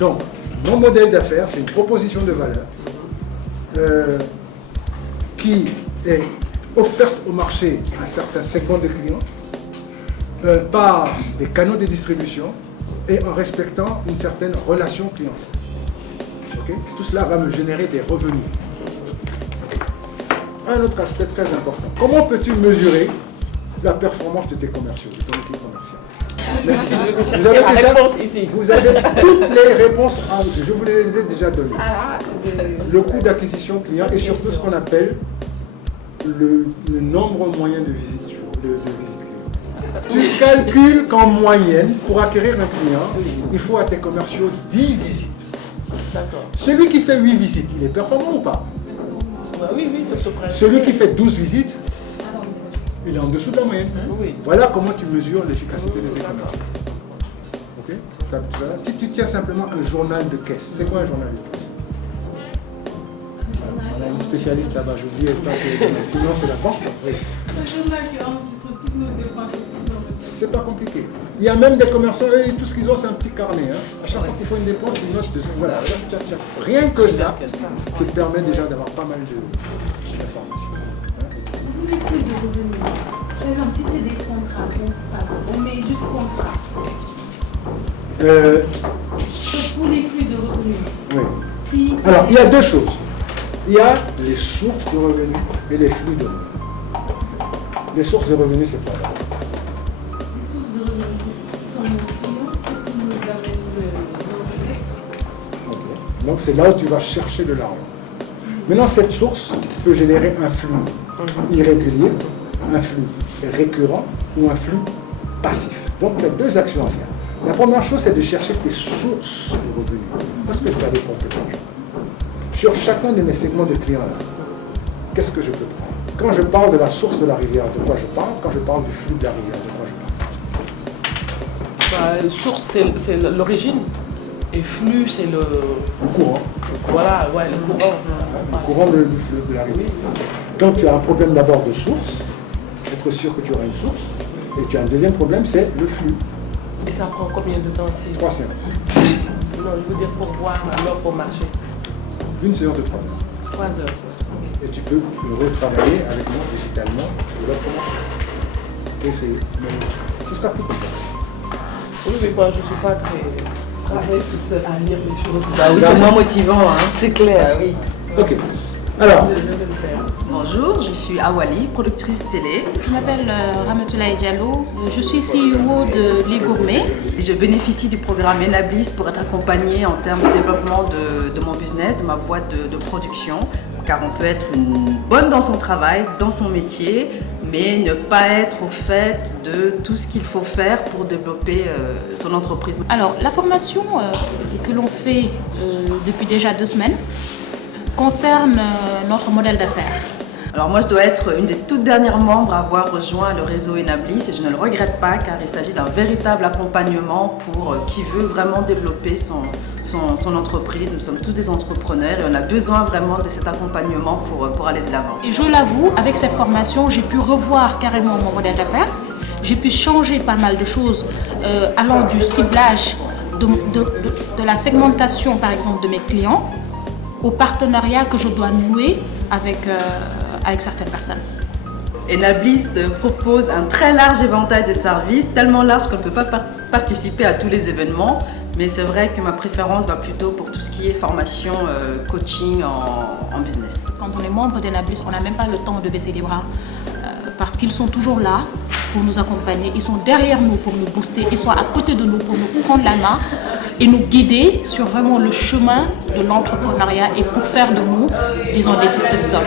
Donc, mon modèle d'affaires, c'est une proposition de valeur qui est offerte au marché à certains segments de clients par des canaux de distribution et en respectant une certaine relation client. Okay? Tout cela va me générer des revenus. Un autre aspect très important. Comment peux-tu mesurer la performance de tes commerciaux, de ton équipe commerciale? Vous avez toutes les réponses en haut. Je vous les ai déjà données. Le coût d'acquisition client et surtout ce qu'on appelle le nombre moyen de visites clients. Tu calcules qu'en moyenne, pour acquérir un client, il faut à tes commerciaux 10 visites. Celui qui fait 8 visites, il est performant ou pas? Oui, c'est ce principe. Celui qui fait 12 visites, il est en dessous de la moyenne. Oui. Voilà comment tu mesures l'efficacité de tes commerciaux. Ok? Si tu tiens simplement un journal de caisse, c'est quoi un journal de caisse? On a une spécialiste là-bas, j'ai oublié, toi qui es dans la finance et la banque. Oui. Un journal qui enregistre toutes nos dépenses. C'est pas compliqué. Il y a même des commerçants, tout ce qu'ils ont, c'est un petit carnet. Hein. À chaque fois qu'il faut une dépense, ils notent dessus. Voilà, rien que ça te permet déjà d'avoir pas mal d'informations. Pour les flux de revenus, par exemple, si c'est des contrats qu'on passe, on met juste contrat. Pour les flux de revenus. Oui. Si alors, il y a deux choses. Il y a les sources de revenus et les flux de revenus. Les sources de revenus, c'est quoi? Les sources de revenus, ce sont nos clients, c'est qui nous amènent nos recettes. Okay. Donc, c'est là où tu vas chercher de l'argent. Maintenant, cette source peut générer un flux irrégulier, un flux récurrent ou un flux passif. Donc, il y a deux actions à faire. La première chose, c'est de chercher tes sources de revenus. Parce que je vais aller compléter. Sur chacun de mes segments de clients là, qu'est-ce que je peux prendre? Quand je parle de la source de la rivière, de quoi je parle? Quand je parle du flux de la rivière, de quoi je parle? La source, c'est l'origine. Et flux, c'est le courant. Voilà, ouais, le courant. Le courant du flux de la rivière. Donc tu as un problème d'abord de source, être sûr que tu auras une source. Et tu as un deuxième problème, c'est le flux. Et ça prend combien de temps ici? 3 séances. Non, je veux dire pour voir l'offre au marché. Une séance de 3 heures. 3 heures. Et tu peux retravailler avec moi digitalement l'offre au marché. Essayer. Mais ce sera plus complexe. Oui, mais moi je ne suis pas très toute seule à lire des choses. Bah oui, c'est moins motivant, hein. C'est clair. Bah oui. Ok. Alors. Je vais le faire. Bonjour, je suis Awali, productrice télé. Je m'appelle Ramatoulaye Diallo, je suis CEO de Les Gourmets. Et je bénéficie du programme Enablis pour être accompagnée en termes de développement de mon business, de ma boîte de production. Car on peut être bonne dans son travail, dans son métier, mais ne pas être au fait de tout ce qu'il faut faire pour développer son entreprise. Alors, la formation que l'on fait depuis déjà 2 semaines concerne notre modèle d'affaires. Alors moi, je dois être une des toutes dernières membres à avoir rejoint le réseau Enablis et je ne le regrette pas car il s'agit d'un véritable accompagnement pour qui veut vraiment développer son entreprise. Nous sommes tous des entrepreneurs et on a besoin vraiment de cet accompagnement pour aller de l'avant. Et je l'avoue, avec cette formation, j'ai pu revoir carrément mon modèle d'affaires. J'ai pu changer pas mal de choses allant du ciblage, de la segmentation par exemple de mes clients au partenariat que je dois nouer avec certaines personnes. Enablis propose un très large éventail de services, tellement large qu'on ne peut pas participer à tous les événements. Mais c'est vrai que ma préférence va plutôt pour tout ce qui est formation, coaching en business. Quand on est membre d'Enablis, on n'a même pas le temps de baisser les bras parce qu'ils sont toujours là pour nous accompagner. Ils sont derrière nous pour nous booster. Ils sont à côté de nous pour nous prendre la main et nous guider sur vraiment le chemin de l'entrepreneuriat et pour faire de nous, disons, des success stories.